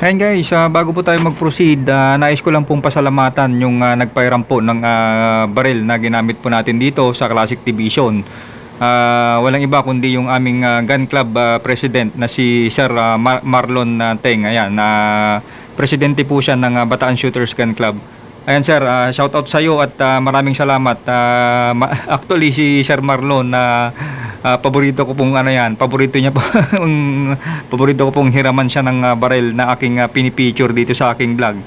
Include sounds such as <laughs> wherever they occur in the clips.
Ayan guys, ah, bago po tayo mag-proceed, ah, nais ko lang pong pasalamatan yung uh, nagpairam po ng ah, baril na ginamit po natin dito sa Classic Division. Ah, walang iba kundi yung aming ah, gun club ah, president na si Sir ah, Mar- Marlon ah, Teng. Ayan, na presidente po siya ng ah, Bataan Shooters Gun Club. Ayan sir, ah, shout out sa iyo at ah, maraming salamat. Ah, ma- <laughs> actually si Sir Marlon na ah, paborito ko pong ano yan, paborito niya po, ang- <laughs> paborito ko pong hiraman siya ng ah, baril na aking ah, pinipicture dito sa aking vlog.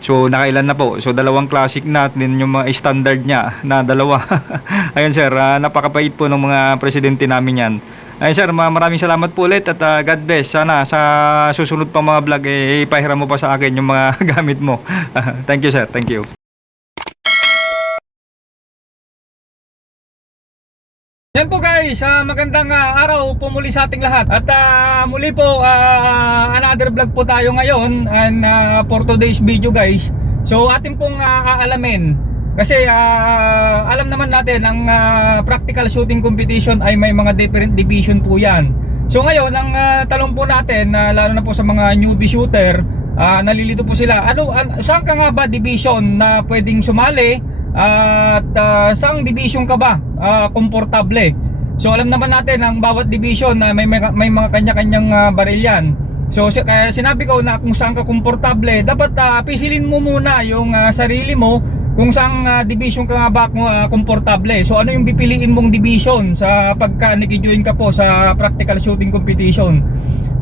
So nakailan na po. So dalawang classic na at din yung mga standard niya na dalawa. <laughs> Ayan sir, ah, napakabait po ng mga presidente namin yan. Ayun sir, ma- maraming salamat po ulit at ah, God bless. Sana sa susunod pang mga vlog eh, ipahiram mo pa sa akin yung mga <laughs> gamit mo. thank you sir, thank you. Yan po guys, ah, magandang ah, araw po muli sa ating lahat. At ah, muli po, ah, another vlog po tayo ngayon and ah, for today's video guys. So atin pong ah, aalamin kasi ah, alam naman natin ang ah, practical shooting competition ay may mga different division po yan. So ngayon, ang ah, talong po natin, ah, lalo na po sa mga newbie shooter, ah, nalilito po sila. Ano, an- saan ka nga ba division na pwedeng sumali? At ah, saang division ka ba ah, komportable? So alam naman natin ang bawat division na may may, may mga kanya-kanyang ah, baril. So si- kaya sinabi ko na kung saan ka komportable, dapat ah, pisilin mo muna yung ah, sarili mo kung saang ah, division ka nga ba ah, komportable. So ano yung pipiliin mong division sa pagka nag-join ka po sa practical shooting competition.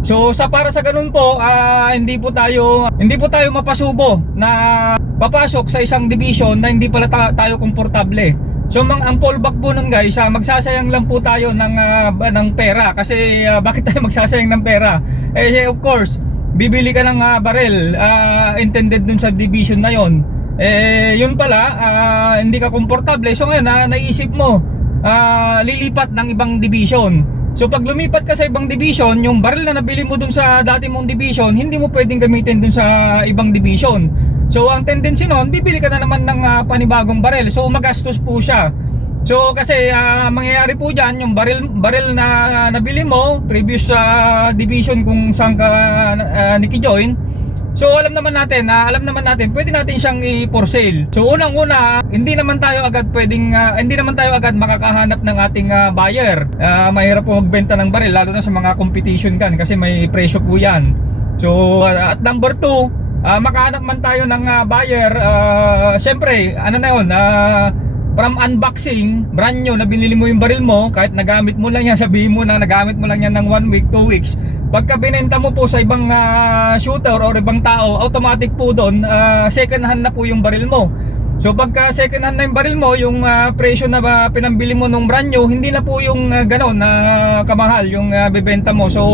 So sa para sa ganun po, ah, hindi po tayo hindi po tayo mapasubo na papasok sa isang division na hindi pala ta- tayo komportable. So mang ang fallback po nun guys, ah, magsasayang lang po tayo ng ba- ng pera kasi ah, <laughs> bakit tayo magsasayang ng pera? Eh of course, bibili ka ng ah, barel ah, intended dun sa division na yon. Eh yun pala, ah, hindi ka komportable. So ngayon, ah, naisip mo ah, lilipat ng ibang division. So pag lumipat ka sa ibang division, yung baril na nabili mo dun sa dati mong division, hindi mo pwedeng gamitin dun sa ibang division. So ang tendency nun, bibili ka na naman ng ah, panibagong baril. So magastos po siya. So kasi ah, mangyayari po diyan yung baril baril na nabili mo previous sa division kung saan ka uh, join So alam naman natin, na alam naman natin, pwede natin siyang i-for sale. So unang-una, hindi naman tayo agad pwedeng ah, hindi naman tayo agad makakahanap ng ating ah, buyer. Ah, mahirap po magbenta ng baril lalo na sa mga competition gun kasi may presyo po 'yan. So ah, at number 2, ah, makahanap man tayo ng ah, buyer, ah, syempre, ano na 'yon, ah, from unboxing, brand new na binili mo yung baril mo, kahit nagamit mo lang yan, <laughs> sabihin mo na nagamit mo lang yan ng 1 week, 2 weeks, pagka binenta mo po sa ibang ah, shooter or ibang tao, automatic po doon, ah, second hand na po yung baril mo. So pagka second hand na yung baril mo, yung ah, presyo na ba pinambili mo nung brand new, hindi na po yung uh, gano'n na kamahal yung ah, bebenta mo. So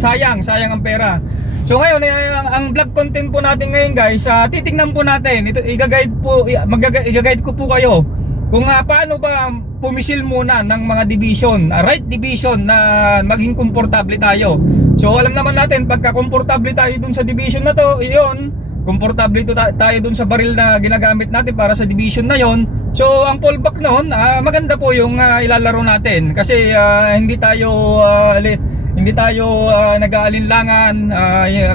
sayang, sayang ang pera. So ngayon, eh, ang, ang vlog content po natin ngayon guys, ah, titingnan po natin, ito, i-guide po, magaga- i-guide ko po kayo kung ah, paano ba pumisil muna ng mga division, ah, right division na maging komportable tayo. So alam naman natin, pagka komportable tayo dun sa division na to, iyon, komportable to ta- tayo dun sa baril na ginagamit natin para sa division na yon. So ang fallback noon, ah, maganda po yung ah, ilalaro natin kasi ah, hindi tayo li- hindi tayo ah, nag-aalinlangan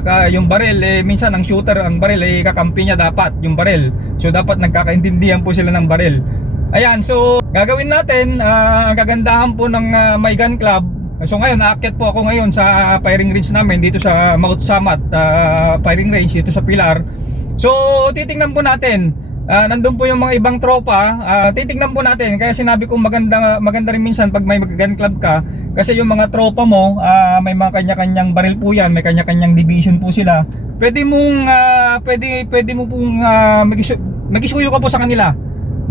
ka- yung baril eh minsan ang shooter ang baril eh kakampi niya dapat yung baril. So dapat nagkakaintindihan po sila ng baril. Ayan, so gagawin natin ah, ang kagandahan po ng ah, My Gun Club. So ngayon naakyat po ako ngayon sa firing range namin dito sa Mount Samat ah, firing range dito sa Pilar. So titingnan po natin Ah, nandun po yung mga ibang tropa, ah, titingnan po natin. Kaya sinabi ko maganda maganda rin minsan pag may mag-gun club ka kasi yung mga tropa mo, ah, may mga kanya-kanyang baril po 'yan, may kanya-kanyang division po sila. Pwede mong ah, pwede pwede mo pong uh, magisuyo ka po sa kanila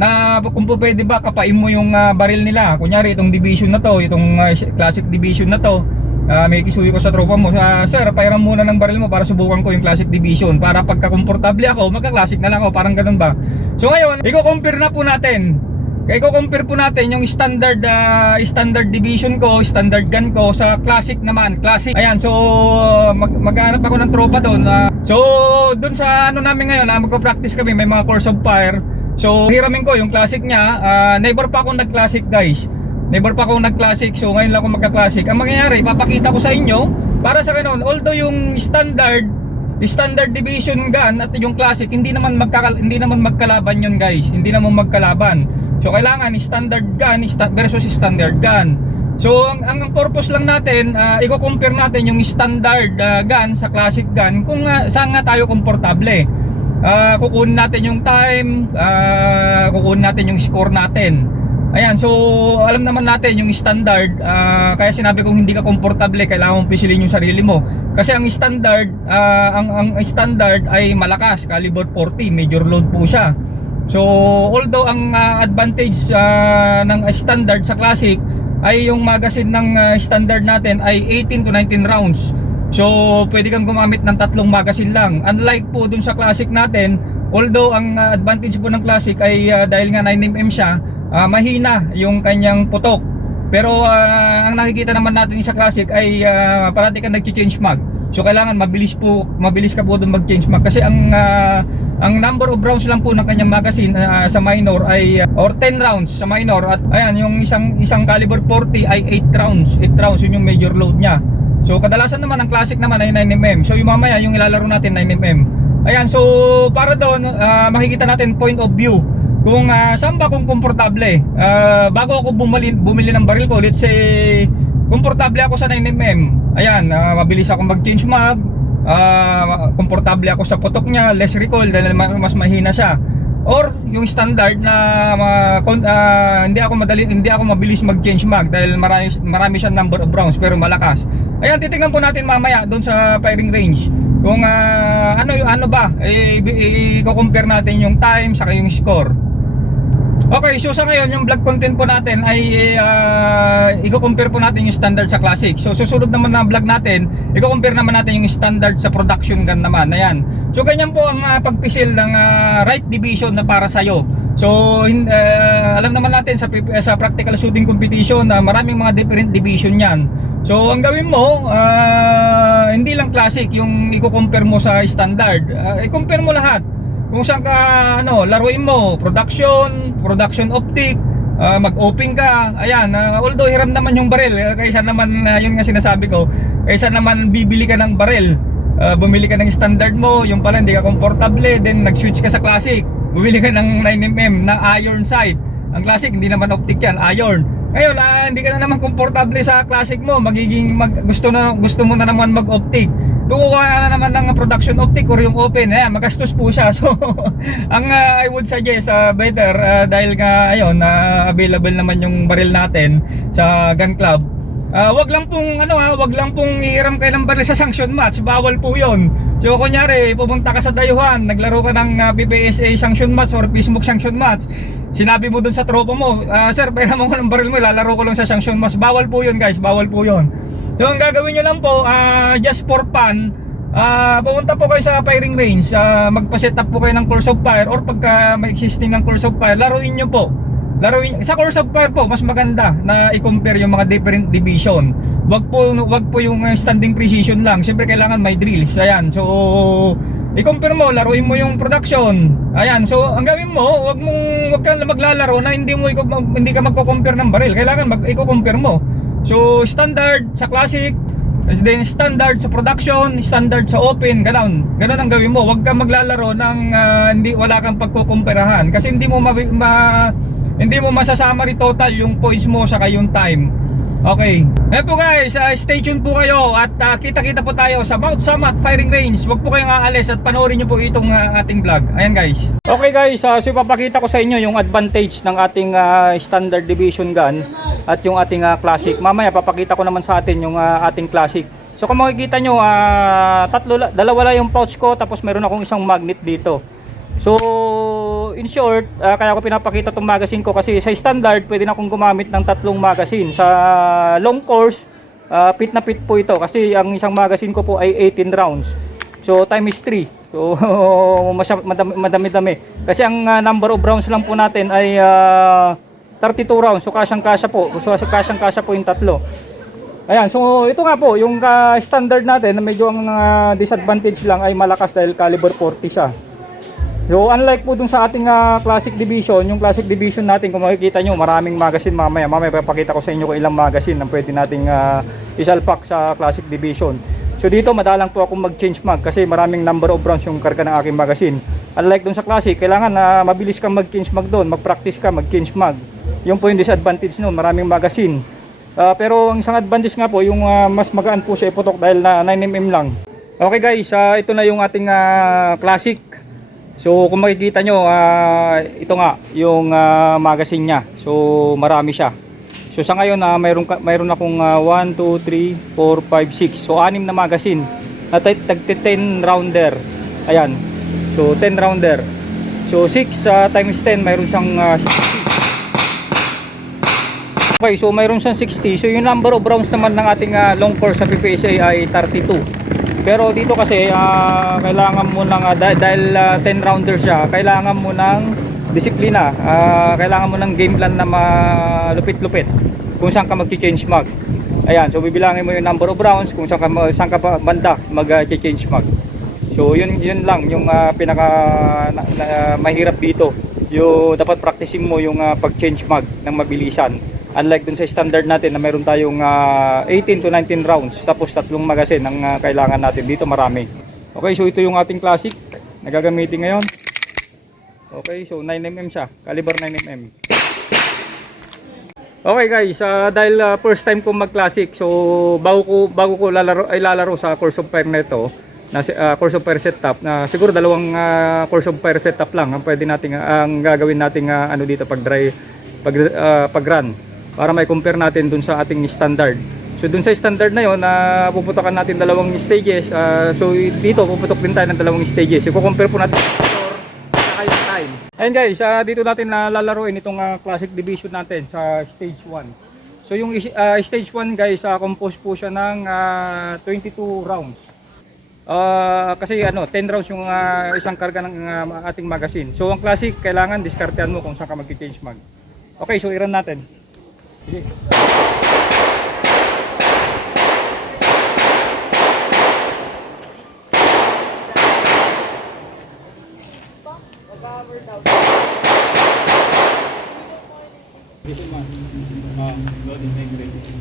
na kung po pwede ba kapain mo yung ah, baril nila. Kunyari itong division na to, itong ah, classic division na to, Ah, may kisuyo ko sa tropa mo, ah, sir, pairam muna ng baril mo para subukan ko yung classic division para pagka komportable ako, magka-classic na lang ako, parang ganun ba. So ngayon, i-compare na po natin. Kaya i-compare po natin yung standard ah, standard division ko, standard gun ko sa classic naman, classic. Ayan, so mag maghanap ako ng tropa doon. ah. so doon sa ano namin ngayon, ah, magpa-practice kami, may mga course of fire. So hiramin ko yung classic niya, ah, never pa ako nag-classic guys. Never pa ako nag-classic, so ngayon lang ako magka-classic. Ang mangyayari, papakita ko sa inyo, para sa ganun, although yung standard standard division gun at yung classic hindi naman magkakal hindi naman magkalaban yun guys. Hindi naman magkalaban. So kailangan standard gun sta- versus standard gun so ang, ang purpose lang natin uh, i-compare natin yung standard ah, gun sa classic gun kung ah, saan nga tayo komportable Ah, kukunin natin yung time ah, kukunin natin yung score natin Ayan, so alam naman natin yung standard, ah, kaya sinabi kong hindi ka komportable, kailangan mong pisilin yung sarili mo. Kasi ang standard, ah, ang, ang standard ay malakas, caliber 40, major load po siya. So although ang ah, advantage ah, ng standard sa classic ay yung magazine ng ah, standard natin ay 18 to 19 rounds. So pwede kang gumamit ng tatlong magazine lang. Unlike po dun sa classic natin, although ang ah, advantage po ng classic ay ah, dahil nga 9mm siya, ah, mahina yung kanyang putok. Pero ah, ang nakikita naman natin sa classic ay ah, parati ka nag-change mag. So kailangan mabilis po, mabilis ka po doon mag-change mag kasi ang ah, ang number of rounds lang po ng kanyang magazine ah, sa minor ay ah, or 10 rounds sa minor at ayan yung isang isang caliber 40 ay 8 rounds. 8 rounds yun yung major load niya. So kadalasan naman ang classic naman ay 9mm. So yung mamaya yung ilalaro natin 9mm. Ayan, so para doon ah, makikita natin point of view kung ah, saan ba akong komportable. Ah, bago ako bumili, bumili ng baril ko, let's say komportable ako sa 9mm. Ayan, ah, mabilis ako mag-change mag. ah, komportable ako sa putok niya, less recoil dahil ma- mas mahina siya. Or yung standard na ah, kon- ah, hindi ako madali hindi ako mabilis mag-change mag dahil marami marami siyang number of rounds pero malakas. Ayan, titingnan po natin mamaya doon sa firing range kung ah, ano ano ba eh, i-compare natin yung time saka yung score. Okay, so sa ngayon yung vlog content po natin ay uh, i-compare po natin yung standard sa classic. So susunod naman na vlog natin, i-compare naman natin yung standard sa production gun naman. Ayan. So ganyan po ang uh, pagpisil ng uh, right division na para sa iyo. So hin- uh, alam naman natin sa sa practical shooting competition na maraming mga different division 'yan. So ang gawin mo, uh, hindi lang classic yung i-compare mo sa standard. Uh, i-compare mo lahat kung saan ka ano laruin mo production production optic ah, mag-open ka ayan ah, although hiram naman yung baril eh, kaysa naman ah, yun nga sinasabi ko kaysa naman bibili ka ng baril ah, bumili ka ng standard mo yung pala hindi ka komportable then nag-switch ka sa classic. Bumili ka ng 9mm na iron sight. Ang classic hindi naman optic yan iron ngayon ah, hindi ka na naman komportable sa classic mo. Magiging mag, gusto na gusto mo na naman mag-optic. Kukuha na naman ng production optic or yung open. Ayan magastos po siya. <laughs> So ang ah, I would suggest ah, better ah, dahil nga ayun na available naman yung baril natin sa gun club. Ah, wag lang pong ano ha, wag lang pong ihiram kayo ng baril sa sanction match, bawal po 'yon. So kunyari, pumunta ka sa dayuhan, naglaro ka ng ah, PPSA sanction match or Facebook sanction match. Sinabi mo dun sa tropa mo, ah, sir, pera mo ko ng baril mo, lalaro ko lang sa sanction match. Bawal po 'yon, guys, bawal po 'yon. So ang gagawin niyo lang po, ah, just for fun, Ah, pumunta po kayo sa firing range, ah, magpa-set up po kayo ng course of fire or pagka may existing ng course of fire, laruin nyo po. Laruin sa course of fire po, mas maganda na i-compare yung mga different division. Wag po wag po yung uh, standing precision lang. Siyempre kailangan may drills. Ayan. So i-compare mo, laruin mo yung production. Ayan. So ang gawin mo, wag mong wag kang maglalaro na hindi mo hindi ka magko-compare ng baril. Kailangan mag i-compare mo. So standard sa classic, then standard sa production, standard sa open, ganon. Ganon ang gawin mo. Huwag kang maglalaro ng ah, hindi wala kang pagkukumpirahan kasi hindi mo ma, ma- hindi mo masasama rin total yung points mo sa yung time. Okay. Eh po guys, ah, stay tuned po kayo at ah, kita-kita po tayo sa Mount Samat Firing Range. Huwag po kayong aalis at panoorin niyo po itong ah, ating vlog. Ayan guys. Okay guys, uh, so ipapakita ko sa inyo yung advantage ng ating ah, standard division gun at yung ating ah, classic. Mamaya papakita ko naman sa atin yung ah, ating classic. So kung makikita nyo, ah, tatlo, la- dalawa lang yung pouch ko tapos meron akong isang magnet dito. So, in short, ah, kaya ako pinapakita itong magazine ko kasi sa standard, pwede na akong gumamit ng tatlong magazine. Sa long course, ah, pit na pit po ito kasi ang isang magazine ko po ay 18 rounds. So, time is 3. So, <laughs> madami-dami. Kasi ang ah, number of rounds lang po natin ay ah, 32 rounds. So, kasyang-kasya po. So, kasyang-kasya po yung tatlo. Ayan, so ito nga po, yung ah, standard natin na medyo ang ah, disadvantage lang ay malakas dahil caliber 40 siya. So unlike po dun sa ating ah, classic division, yung classic division natin kung makikita nyo, maraming magazine mamaya. Mamaya papakita ko sa inyo kung ilang magazine na pwede nating ah, isalpak sa classic division. So dito madalang po akong mag-change mag kasi maraming number of rounds yung karga ng aking magazine. Unlike dun sa Classic, kailangan na mabilis kang mag-change mag doon, mag-practice ka, mag-change mag. Yung po yung disadvantage no, maraming magazine. Ah, pero ang isang advantage nga po, yung ah, mas magaan po siya iputok dahil na 9mm lang. Okay guys, ah, ito na yung ating ah, Classic. So kung makikita nyo, ah, ito nga yung ah, magazine niya. So marami siya. So sa ngayon na mayroon mayroon akong ah, 1 2 3 4 5 6. So anim na magazine. At tag 10 rounder. Ayan. So 10 rounder. So 6 ah, times 10 mayroon siyang ah, 60. Okay, so mayroon siyang 60. So yung number of rounds naman ng ating ah, long course sa PPSA ay 32. Pero dito kasi ah, kailangan mo ng ah, dah- dahil ah, 10 rounder siya, kailangan mo ng disiplina. Ah, kailangan mo ng game plan na malupit-lupit kung saan ka mag-change mag. Ayan, so bibilangin mo yung number of rounds kung saan ka, saan ka banda mag-change mag. So yun yun lang yung ah, pinaka na, na- mahirap dito. Yung dapat practicing mo yung ah, pag-change mag ng mabilisan. Unlike dun sa standard natin na meron tayong ah, 18 to 19 rounds tapos tatlong magazine ang ah, kailangan natin dito marami. Okay, so ito yung ating classic na gagamitin ngayon. Okay, so 9mm siya, caliber 9mm. Okay guys, ah, dahil ah, first time ko mag-classic, so bago ko bago ko lalaro ay lalaro sa course of fire nito, na ah, course of fire setup na siguro dalawang ah, course of fire setup lang ang pwede nating ah, ang gagawin nating ah, ano dito pag dry pag ah, pag run para may compare natin dun sa ating standard. So dun sa standard na yon, na puputokan natin dalawang stages. ah, so dito puputok din tayo ng dalawang stages. I-compare po natin yung time. Ayun guys, ah, dito natin na lalaroin itong ah, classic division natin sa stage 1. So yung ah, stage 1 guys, uh, compose po siya ng ah, 22 rounds. Ah, kasi ano, 10 rounds yung ah, isang karga ng ah, ating magazine. So ang classic, kailangan diskartehan mo kung saan ka mag-change mag. Okay, so i-run natin. Sige. Dito ma. Ah, loading na ready.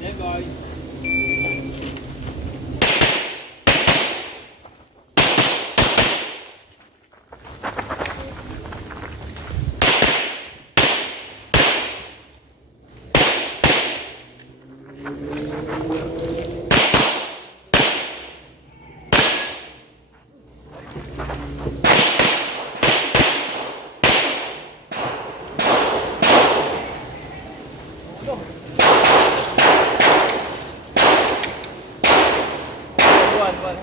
Yeah, guys. One, one.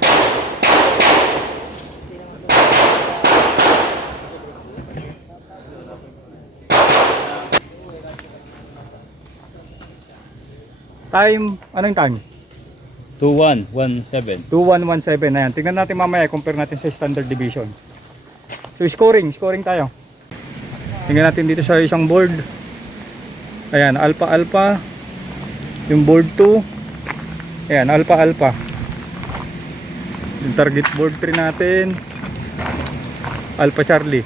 Time, anong time? 2117. 2117 na yan. Tingnan natin mamaya, compare natin sa standard division. So scoring, scoring tayo. Tingnan natin dito sa isang board. Ayan, alpha alpha. Yung board 2. Ayan, alpha alpha. Yung target board 3 natin. Alpha Charlie.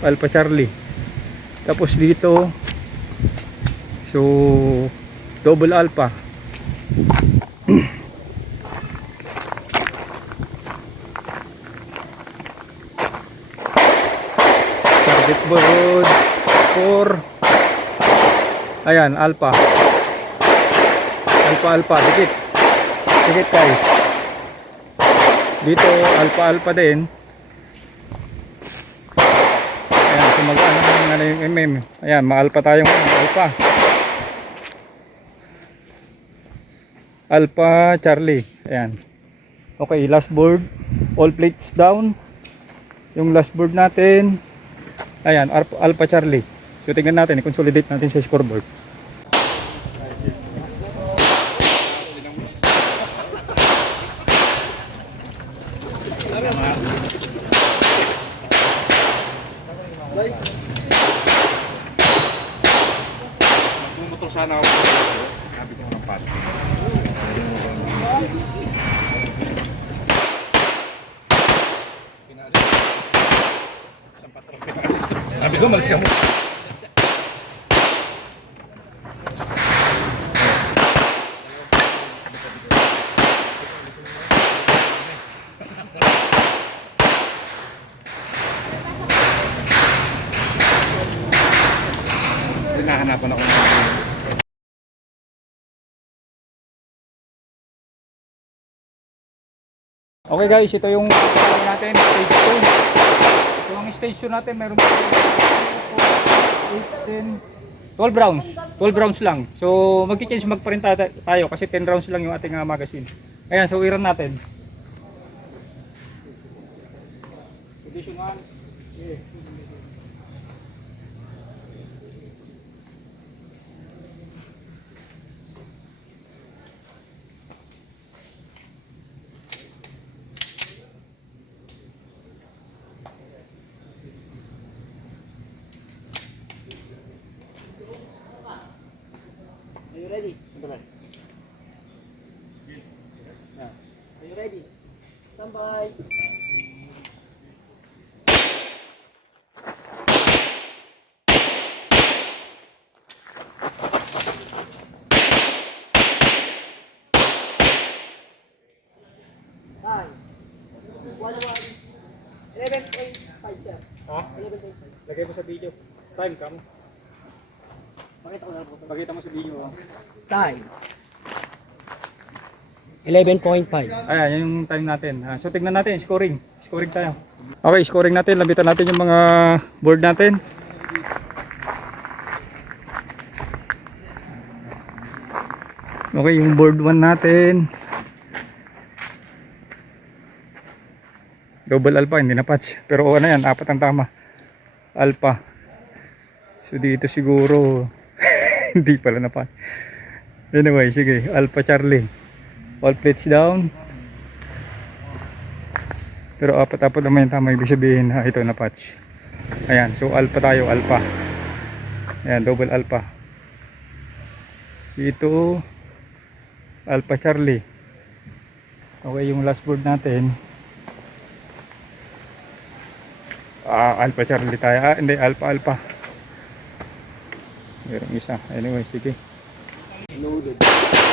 Alpha Charlie. Tapos dito so double alpha. Target board 4 Ayan, alpha. Alpha, alpha, dikit. Dikit guys. Dito, alpha, alpha din. Ayan, sumagaan ng ano yung mm Ayan, ma-alpha tayong alpha Alpha Charlie Ayan Okay, last board All plates down Yung last board natin Ayan, Alpha, Charlie. So tingnan natin, i-consolidate natin sa scoreboard. Bumuto sana ako. Sabi ko ng pat. Sabi ko, malis ka mo. Hinahanapan ako ng Okay guys, ito yung natin, stage 2. Yung stage 2 natin, meron 8, 10, 12 rounds. 12 rounds lang. So, magki-change magpa rin ta- tayo kasi 10 rounds lang yung ating ah, magazine. Ayan, so iran natin. Position mo sa video. Time cam. Pakita ko na po. Pakita mo sa video. oh. Time. 11.5. Ayan, yan yung time natin. Ah, so tignan natin, scoring. Scoring tayo. Okay, scoring natin. Lambitan natin yung mga board natin. Okay, yung board 1 natin. Double alpha, hindi na patch. Pero ano yan, apat ang tama. Alpha. So dito siguro <laughs> hindi pala na patch. Anyway, sige. Alpha Charlie. All plates down. Pero apat-apat naman yung tama. Ibig sabihin, ha, ito na patch. Ayan, so alpha tayo, alpha. Ayan, double alpha. Dito, alpha Charlie. Okay, yung last board natin. Ah, alpha Charlie tayo. Ah, hindi, alpha alpha. Meron isa. Anyway, sige. Loaded.